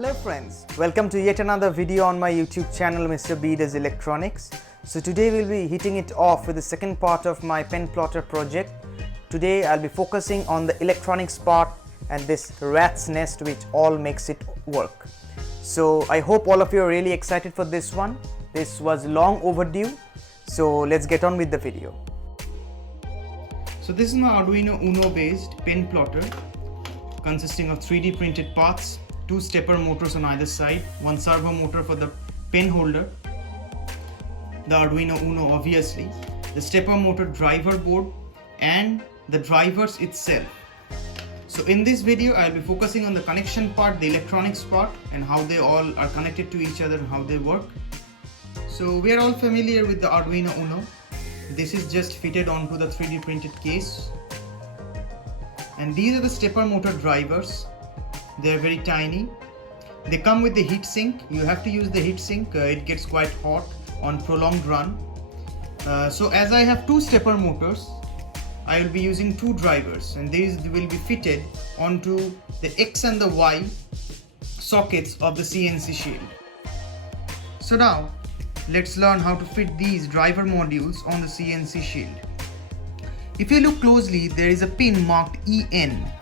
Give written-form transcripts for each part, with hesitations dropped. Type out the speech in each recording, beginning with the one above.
Hello friends, welcome to yet another video on my YouTube channel Mr. B Does Electronics. So today we'll be hitting it off with the second part of my pen plotter project. Today I'll be focusing on the electronics part and this rat's nest which all makes it work. So I hope all of you are really excited for this one. This was long overdue, so let's get on with the video. So this is my Arduino UNO based pen plotter consisting of 3D printed parts, 2 stepper motors on either side, 1 servo motor for the pen holder, the Arduino UNO obviously, the stepper motor driver board and the drivers itself. So in this video I'll be focusing on the connection part, the electronics part, and how they all are connected to each other and how they work. So we are all familiar with the Arduino UNO. This is just fitted onto the 3D printed case. And these are the stepper motor drivers. They're very tiny. They come with the heatsink. You have to use the heatsink. It gets quite hot on prolonged run. So as I have 2 stepper motors, I will be using 2 drivers, and these will be fitted onto the X and the Y sockets of the CNC Shield. So now let's learn how to fit these driver modules on the CNC Shield. If you look closely, there is a pin marked EN,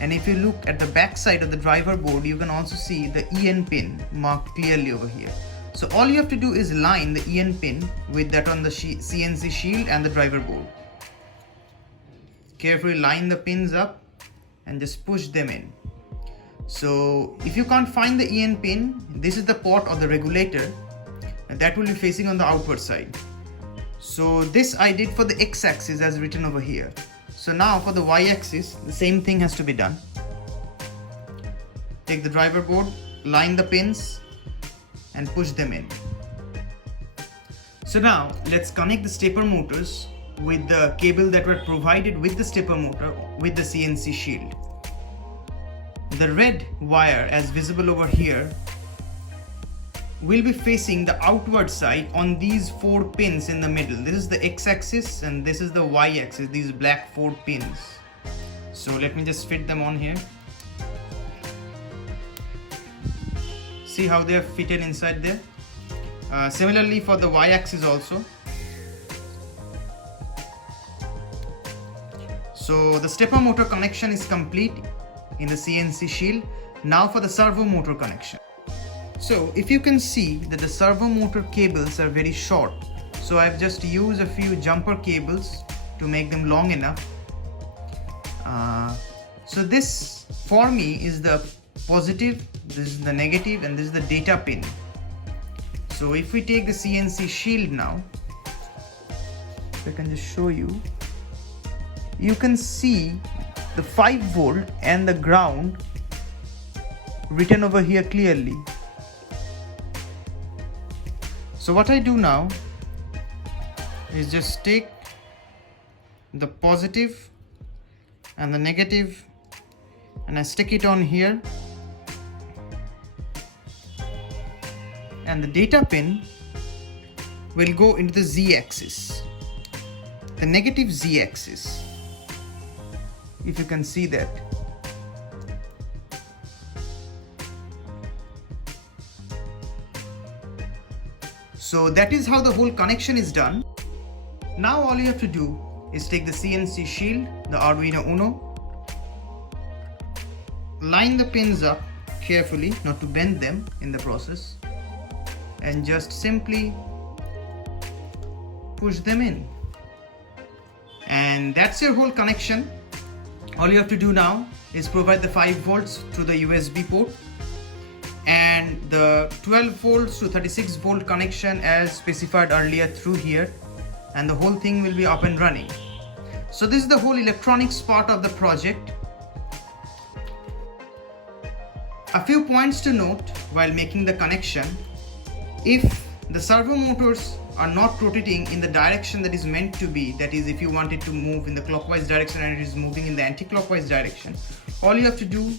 and if you look at the back side of the driver board, you can also see the EN pin marked clearly over here. So all you have to do is line the EN pin with that on the CNC Shield and the driver board. Carefully line the pins up and just push them in. So if you can't find the EN pin, this is the port or the regulator, and that will be facing on the outward side. So this I did for the X-axis as written over here. So now for the Y-axis, the same thing has to be done. Take the driver board, line the pins and push them in. So now let's connect the stepper motors with the cable that were provided with the stepper motor with the CNC Shield. The red wire as visible over here will be facing the outward side on these 4 pins in the middle. This is the X-axis and this is the Y-axis, these black 4 pins. So let me just fit them on here. See how they are fitted inside there. Similarly for the Y-axis also. So the stepper motor connection is complete in the CNC Shield. Now for the servo motor connection. So if you can see that the servo motor cables are very short, so I've just used a few jumper cables to make them long enough. So this for me is the positive, this is the negative, and this is the data pin. So if we take the CNC Shield now, if I can just show you, you can see the 5 volt and the ground written over here clearly. So what I do now is just take the positive and the negative and I stick it on here, and the data pin will go into the Z-axis, the negative Z-axis, if you can see that. So that is how the whole connection is done. Now all you have to do is take the CNC Shield, the Arduino UNO, line the pins up carefully, not to bend them in the process, and just simply push them in. And that's your whole connection. All you have to do now is provide the 5 volts to the USB port and the 12 volts to 36 volt connection as specified earlier through here, and the whole thing will be up and running. So this is the whole electronics part of the project. A few points to note while making the connection: if the servo motors are not rotating in the direction that is meant to be, that is if you want it to move in the clockwise direction and it is moving in the anti-clockwise direction, all you have to do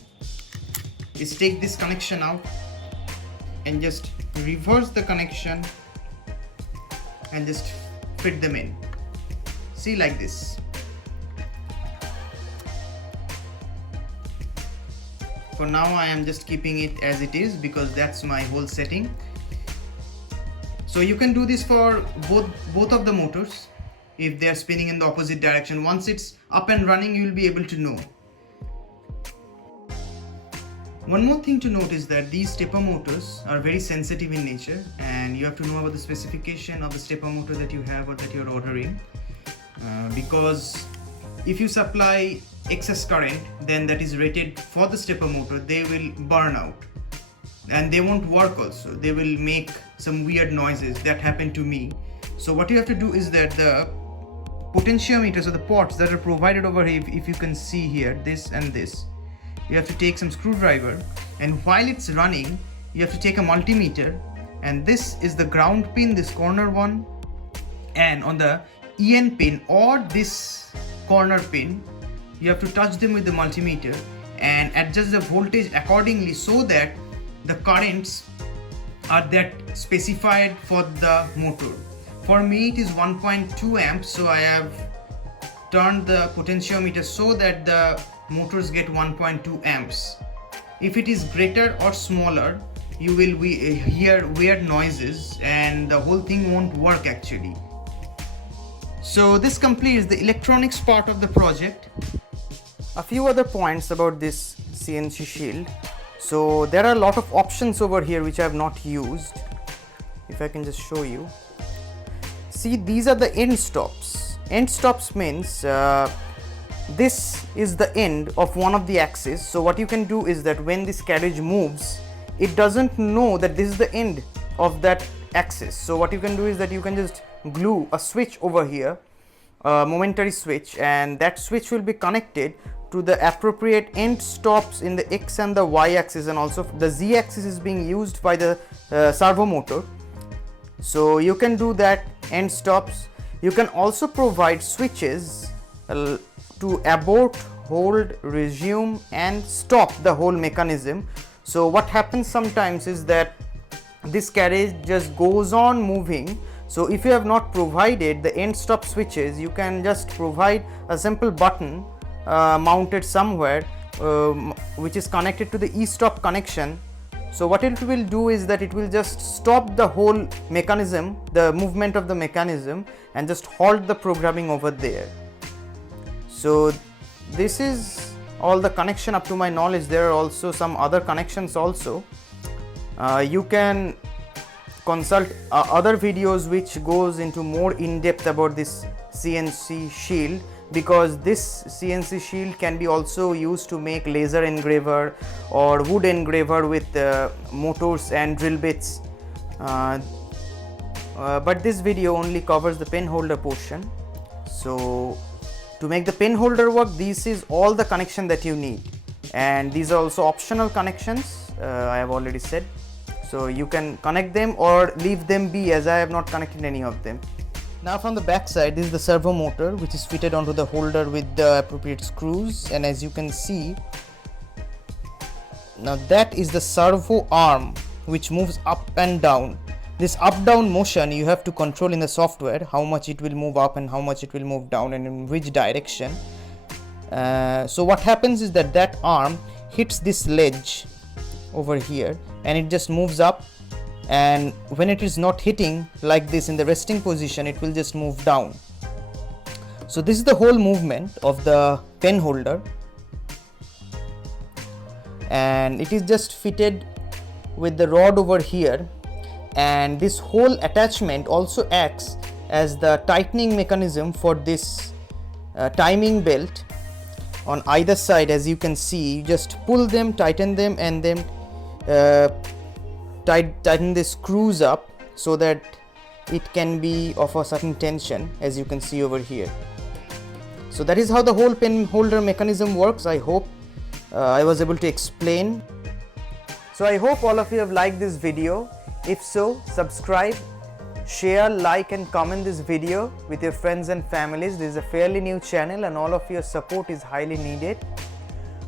is take this connection out and just reverse the connection and just fit them in. See, like this. For now I am just keeping it as it is because that's my whole setting. So you can do this for both of the motors if they are spinning in the opposite direction. Once it's up and running, you will be able to know. One more thing to note is that these stepper motors are very sensitive in nature, and you have to know about the specification of the stepper motor that you have or that you're ordering, because if you supply excess current then that is rated for the stepper motor, they will burn out and they won't work also. They will make some weird noises. That happened to me. So what you have to do is that the potentiometers or the pots that are provided over here, if you can see here, this and this, you have to take some screwdriver, and while it's running you have to take a multimeter, and this is the ground pin, this corner one, and on the EN pin or this corner pin you have to touch them with the multimeter and adjust the voltage accordingly so that the currents are that specified for the motor. For me it is 1.2 amps, so I have turned the potentiometer so that the motors get 1.2 amps. If it is greater or smaller, you will hear weird noises and the whole thing won't work actually. So this completes the electronics part of the project. A few other points about this CNC Shield. So there are a lot of options over here which I have not used. If I can just show you. See, these are the end stops. End stops means this is the end of one of the axes. So what you can do is that when this carriage moves, it doesn't know that this is the end of that axis. So what you can do is that you can just glue a switch over here, a momentary switch, and that switch will be connected to the appropriate end stops in the X and the Y axis, and also the Z axis is being used by the servo motor. So you can do that, end stops. You can also provide switches to abort, hold, resume and stop the whole mechanism. So what happens sometimes is that this carriage just goes on moving. So if you have not provided the end stop switches, you can just provide a simple button mounted somewhere which is connected to the e-stop connection. So what it will do is that it will just stop the whole mechanism, the movement of the mechanism, and just halt the programming over there. So this is all the connection up to my knowledge. There are also some other connections also. You can consult other videos which goes into more in depth about this CNC Shield, because this CNC Shield can be also used to make laser engraver or wood engraver with motors and drill bits, but this video only covers the pen holder portion. So to make the pen holder work, this is all the connection that you need, and these are also optional connections, I have already said. So you can connect them or leave them be, as I have not connected any of them. Now from the back side, this is the servo motor which is fitted onto the holder with the appropriate screws, and as you can see, now that is the servo arm which moves up and down. This up down motion you have to control in the software, how much it will move up and how much it will move down and in which direction. So what happens is that that arm hits this ledge over here and it just moves up, and when it is not hitting like this in the resting position, it will just move down. So this is the whole movement of the pen holder, and it is just fitted with the rod over here, and this whole attachment also acts as the tightening mechanism for this timing belt on either side. As you can see, you just pull them, tighten them, and then tighten the screws up so that it can be of a certain tension, as you can see over here. So that is how the whole pen holder mechanism works. I hope I was able to explain. So I hope all of you have liked this video. If so, subscribe, share, like and comment this video with your friends and families. This is a fairly new channel and all of your support is highly needed.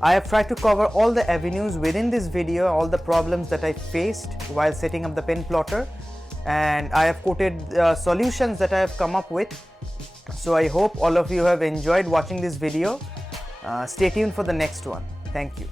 I have tried to cover all the avenues within this video, all the problems that I faced while setting up the pen plotter, and I have quoted solutions that I have come up with. So I hope all of you have enjoyed watching this video. Stay tuned for the next one. Thank you.